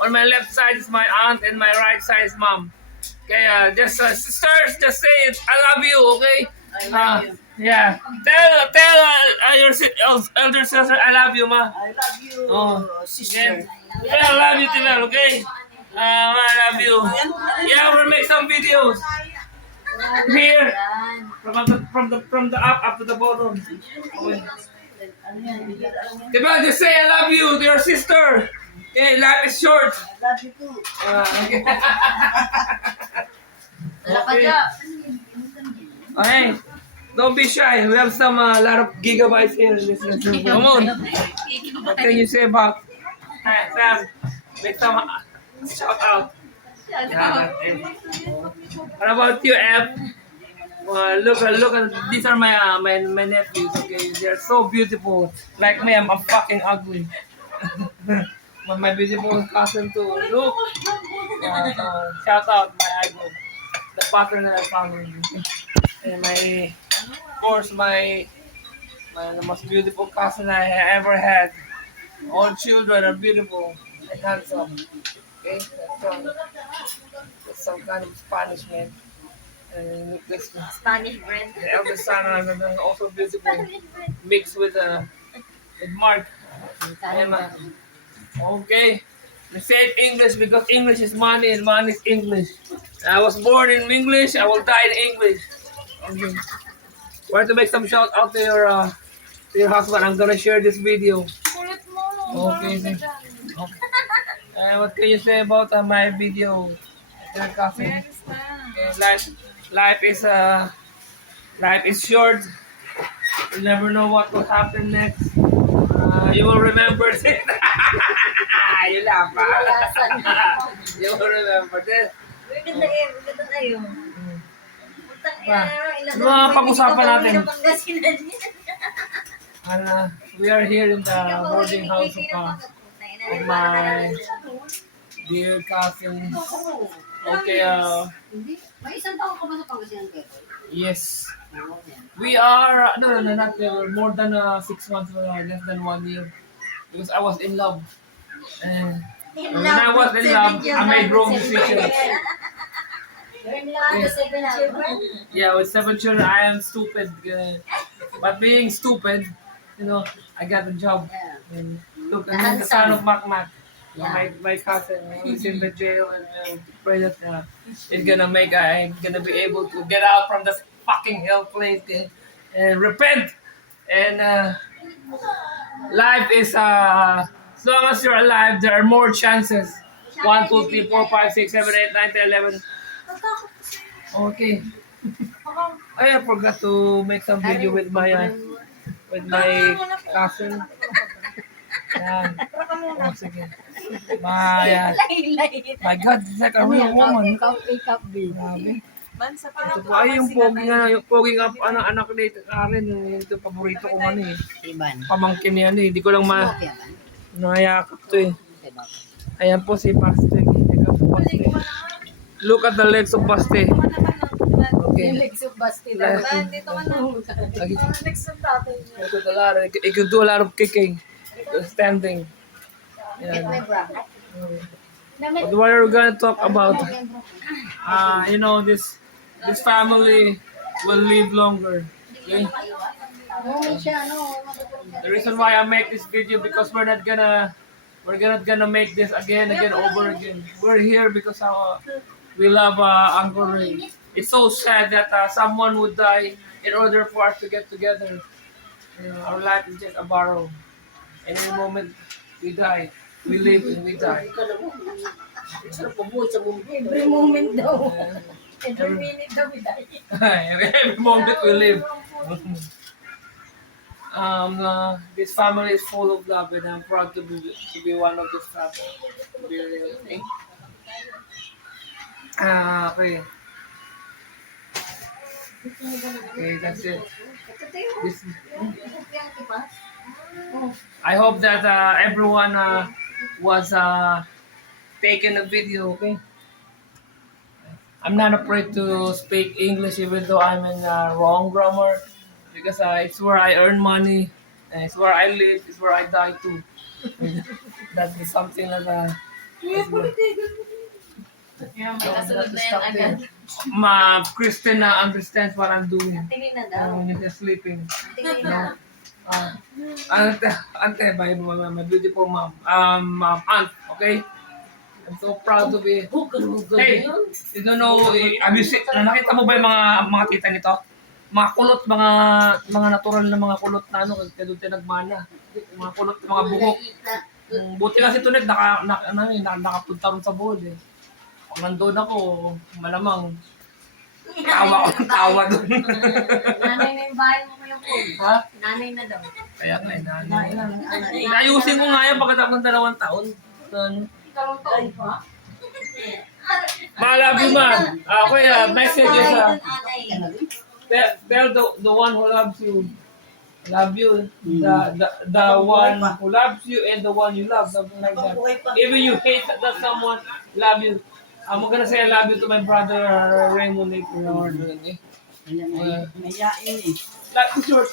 on my left side is my aunt and my right side is mom. Okay, just sisters, just say it. I love you. Okay. I love you. Yeah. Tell your elder sister I love you, ma. I love you, Oh. sister. Yeah, I love you, Timel. Okay. I love you. Yeah, we'll make some videos here from the up to the bottom. Okay. Timel, just say I love you to your sister. Okay, life is short. I love you too. Okay. Okay. Okay. Don't be shy. We have some lot of gigabytes here in this room. Come on. What can you say about Sam? Make some shout out. What about you, F? Look at these are my nephews. Okay, they're so beautiful. Like me, I'm fucking ugly. But my beautiful cousin too. Look. Shout out my idol, the paternal family. And of course, the most beautiful cousin I ever had. All children are beautiful and handsome. Okay, that's some kind of Spanish man. And this Spanish bread. the eldest son is also beautiful, mixed with Mark. And, okay, we say it English because English is money and money is English. I was born in English. I will die in English. Okay. Want to make some shout out to your husband? I'm gonna share this video. Okay. Okay. What can you say about my video? Your cousin. Okay, life is short. You never know what will happen next. You will remember it. You laugh. You will remember this. Ano pag-usapan natin? We are here in the boarding house of my dear cousin. Okay, May isang taon ka ba sa Pangasinan, Keto? yes. We are, no, not more than 6 months, less than 1 year. Because I was in love. And when I was in love, I made wrong decisions. Yeah, with 7 children, I am stupid. But being stupid, I got a job. And look, I'm the son of Mac Mac. My cousin is in the jail, and pray that I'm gonna be able to get out from this fucking hell place and repent. And life is as long as you're alive, there are more chances. 1, 2, 3, 4, 5, 6, 7, 8, 9, 10, 11. Okay. I forgot to make some video with my cousin. Yan. Oh, sige. My God, it's like a real woman. Grabe. Ito po ay yung pogi nga anak nito Karen. Ito paborito ko man eh. Pamangkin yan eh. Hindi ko lang nayakap to eh. Ayan po si Paste. Look at the legs of Paste. Okay. It could do a lot of kicking. Standing. Yan. But what are we gonna talk about? This family will live longer. Okay? The reason why I make this video because we're not gonna make this again over again. We're here because we love Uncle Ray. It's so sad that someone would die in order for us to get together. Our life is just a borrow. Any moment we die, we live and we die. Every moment daw. Every minute daw we die. Every moment we live. This family is full of love, and I'm proud to be one of this family. To be real, okay? Okay. Okay, that's it. I hope that everyone was taking a video, okay? I'm not afraid to speak English even though I'm in wrong grammar because it's where I earn money, and it's where I live, it's where I die too. That's something that Yeah, may kasunod na yan agad. Kristen understands what I'm doing Tingin na daw. when he's sleeping. Tingin na. Ante, my beautiful mom. Aunt, okay? I'm so proud to be. Hey, you don't know, nakita mo ba yung mga tita nito? Mga kulot, mga natural na mga kulot na ano, kaya doon tayo nagmana. Mga kulot, mga buhok. Buti kasi ito net, nakapunta rin sa board eh. Kung nandun ako, malamang, tawa ko ng tawa doon. Nanay na yung bahay mo ngayon po. Ha? Nanay na daw. Kaya nga, inayusin ko nga yan pagkatapos ng 2 taon. Ano? Ikalong taon pa? Love you, ma. Okay, message is, tell the one who loves you. Love you. The one who loves you and the one you love. Something like that. Even you hate that someone, love you. I'm gonna say I love you to my brother Raymond later on. Mayain eh. Like the short.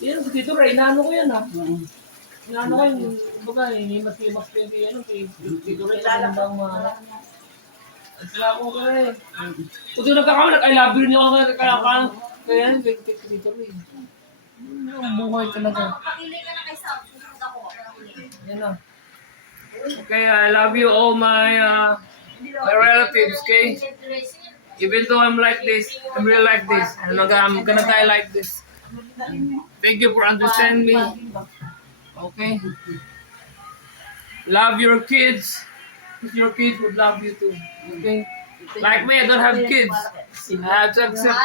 Yan, dito Ray, inaano ko yan ha. Inaano ko yun, baga, mas 20 ano, dito Ray, lalabang mga. At sila ako ka rin. Kung doon nagkakaman, I love you rin ako kaya yan, dito Ray. Yung buhay talaga. Pakili ka na kay Sam. Susunod ako. Yan na. Okay, I love you all my relatives, okay? Even though I'm like this, I'm really like this. I'm gonna die like this. Thank you for understanding me. Okay? Love your kids. Your kids would love you too. Okay? Like me, I don't have kids. I have to accept.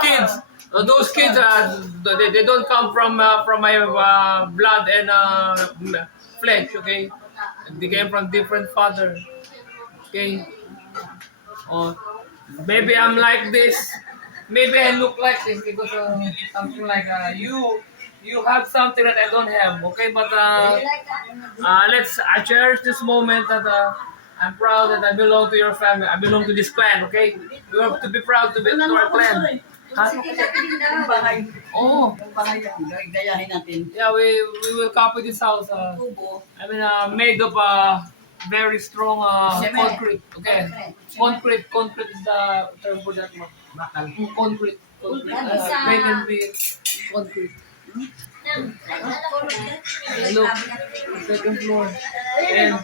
Kids. Those kids, they don't come from my blood and flesh. Okay? They came from different father. Okay? Oh, maybe I'm like this. Maybe I look like this because something like you have something that I don't have. Okay, but I cherish this moment that I'm proud that I belong to your family. I belong to this clan. Okay, we have to be proud to our clan. Huh? Yung bahay. Oh, Yung bahay yan. Gayahin natin. yeah, we will copy this house. Tubo. I mean, made of very strong concrete. Okay, concrete is the term for that one. Bakal. Concrete. Made in the concrete. Look, second floor. And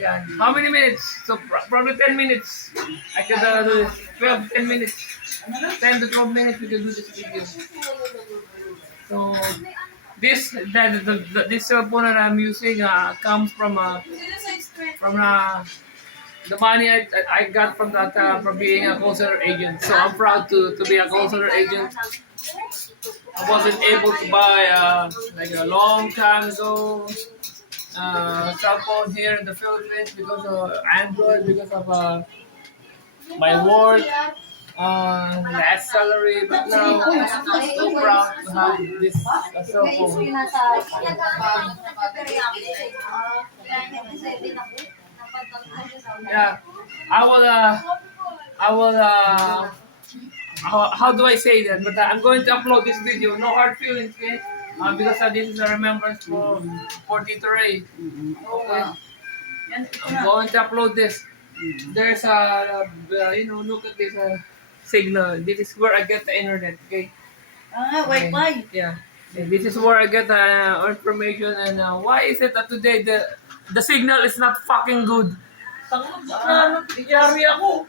yeah, how many minutes? So probably 10 minutes. I could do this. 12, 10 minutes. 10 to 12 minutes we can do this video. So this cell phone that I'm using comes from the money I got from that from being a call center agent. So I'm proud to be a call center agent. I wasn't able to buy like a long time ago cell phone here in the Philippines because of Android, because of my work, last salary. But now I'm so proud to have this cell phone. Yeah, I will. How do I say that? But I'm going to upload this video. No hard feelings, okay? Because this is a remembrance for Tito Ray. Okay. I'm going to upload this. There's look at this signal. This is where I get the internet, okay? Wi-Fi. Yeah. And this is where I get the information. And why is it that today the signal is not fucking good? Nangyari ako.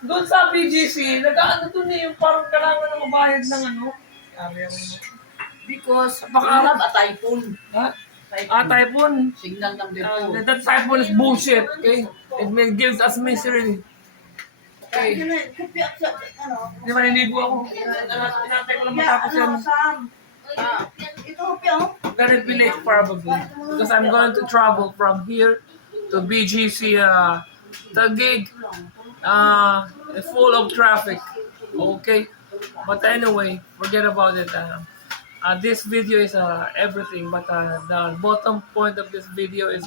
Doon sa BGC, nag-ano doon yung parang kailangan na mabayad ng ano. Nangyari ako. Because we Baka- have a typhoon. Ha? Typhoon. Signal ng depo. That typhoon is bullshit, okay? It gives us misery. Okay. Di ba niligo ako? Tinatay ko lang matapos yan. I'm gonna be late probably. Because I'm going to travel from here to BGC, Taguig. Full of traffic. Okay? But anyway, forget about it. This video is everything, but the bottom point of this video is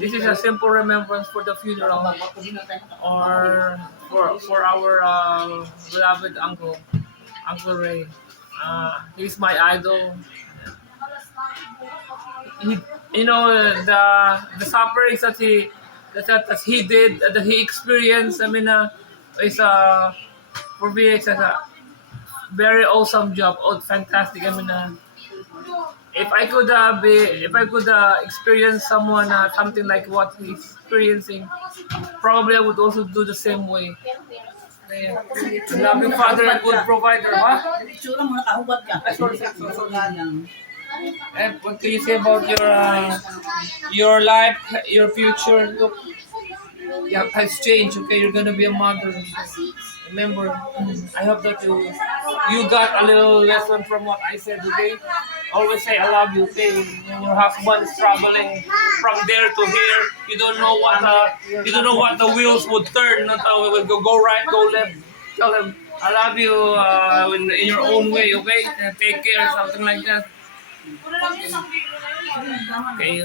this is a simple remembrance for the funeral or for our beloved Uncle Ray. He's my idol. you know, the sufferings that he did, that he experienced. I mean, is for me, it's a very awesome job. Oh, fantastic. I mean, if I could experience someone something like what he's experiencing, probably I would also do the same way. Yeah. A loving father and good provider, huh? Itsura mo, nakahubad ka. Sorry. Wala lang. And what can you say about your life, your future? Look, yeah, has changed. Okay, you're gonna be a mother. Remember, I hope that you got a little lesson from what I said today. Always say I love you. Okay, when your husband is traveling from there to here, you don't know what the wheels would turn. Not will go right, go left. Tell him I love you in your own way. Okay, and take care, something like that. Okay.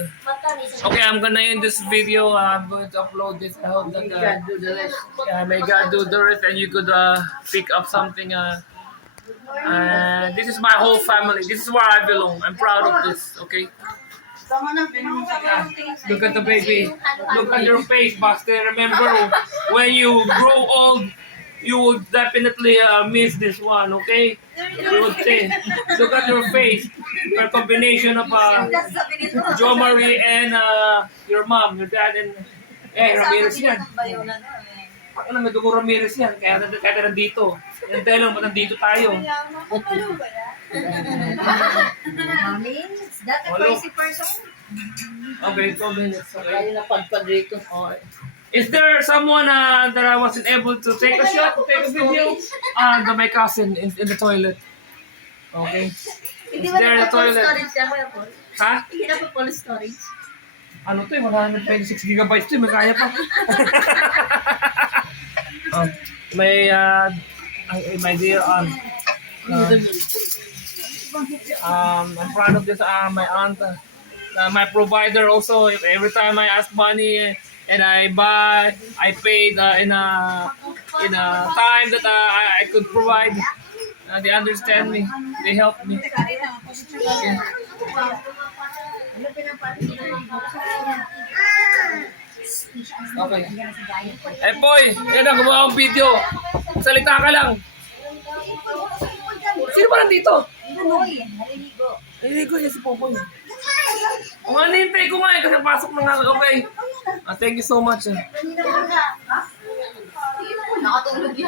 Okay, I'm gonna end this video. I'm going to upload this. I hope that God do the rest. yeah, may God do the rest, and you could pick up something. This is my whole family. This is where I belong. I'm proud of this. Okay. Tama na, pinag-usapan. Look at the baby. Look at your face, Buster. Remember, when you grow old, you will definitely miss this one. Okay. You would say, look at your face. A combination of Jo Marie and your mom, your dad, and Ramirez yan. Ano, may dugo Ramirez yan. Kaya nandito. Yan tayo lang, nandito tayo. Mommy, is that a crazy person? Okay, 2 minutes. Okay. Tayo na pagpag rito. Okay. Is there someone that I wasn't able to take a shot, to take a video? My cousin in the toilet. Okay. Hindi Is ba there a na-cold toilet? storage siya, Kuya Paul? Ha? Hindi na pa cold storage. Ano to eh, 126 gigabytes to eh, may kaya pa. My dear I'm proud of this, my aunt, my provider also. Every time I ask money and I paid in a time that I could provide. They understand me. They help me. Okay. Eh boy, yan ang gumawa ng video. Salita ka lang. Sino ba nandito? Uy, naliligo. Naliligo niya si Popoy. Kung ano hintay ko nga eh, kasi pasok na nga. Okay. Thank you so much. Nakatulog yan.